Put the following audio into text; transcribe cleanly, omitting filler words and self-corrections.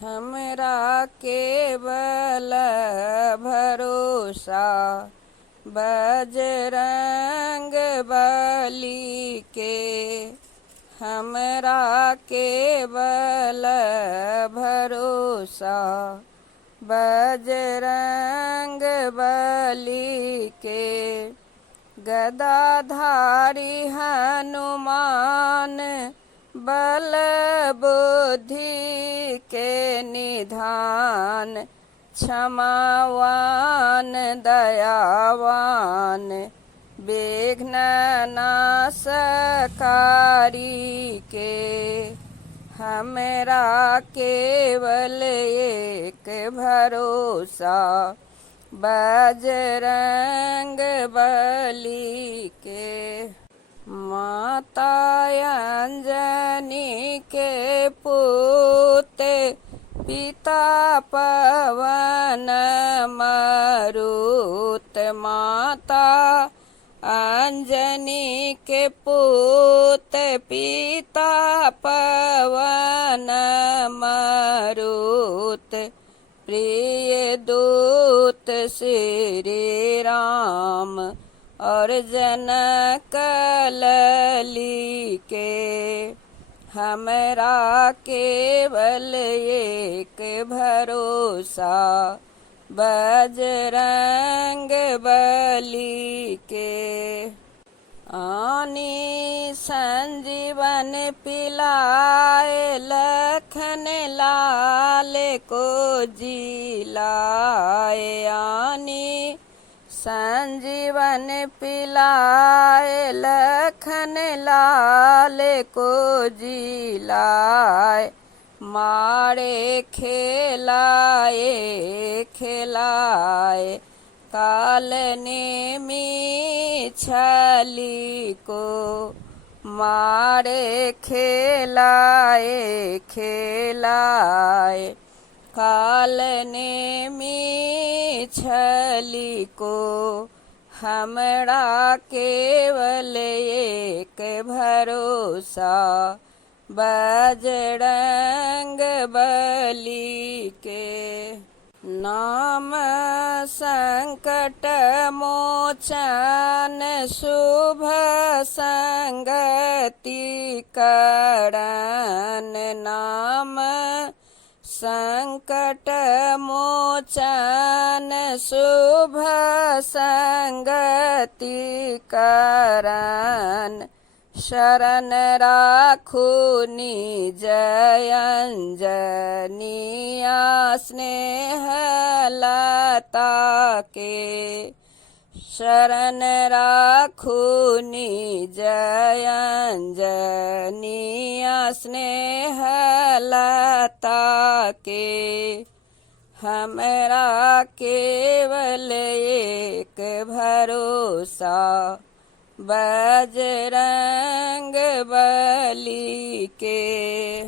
हमरा केवल भरोसा बजरंग बली के। हमरा केवल भरोसा बजरंग बली के। गदाधारी हनुमान बल बुद्धि के निधान। क्षमावान दयावान विघ्न नाशकारी के। हमरा केवल एक भरोसा बजरंग बली के। माता अंजनी के पुत्र पिता पवन मारुत। माता अंजनी के पुत्र पिता पवन मारुत। प्रिय दूत श्री राम और जनक लली के। हमरा केवल एक भरोसा बजरंग बली के। आनी संजीवन पिलाए लखन लाल को जिलाए। आनी संजीवन पिलाए लखन लाल को जिलाए। मारे खेलाए खिलाए काल नेमी छली को। मारे खेलाए खिलाए काल नेमी छली को। हमरा केवल एक भरोसा बजरंग बली के। नाम संकट मोचन शुभ संगति करण। नाम संकट मोचन शुभ संगति करण। शरण राखू निज अंजनिया स्नेह लता के। शरण राखू निज अंजनिया स्नेह लता के। हमरा केवल एक भरोसा बजरंग बली के।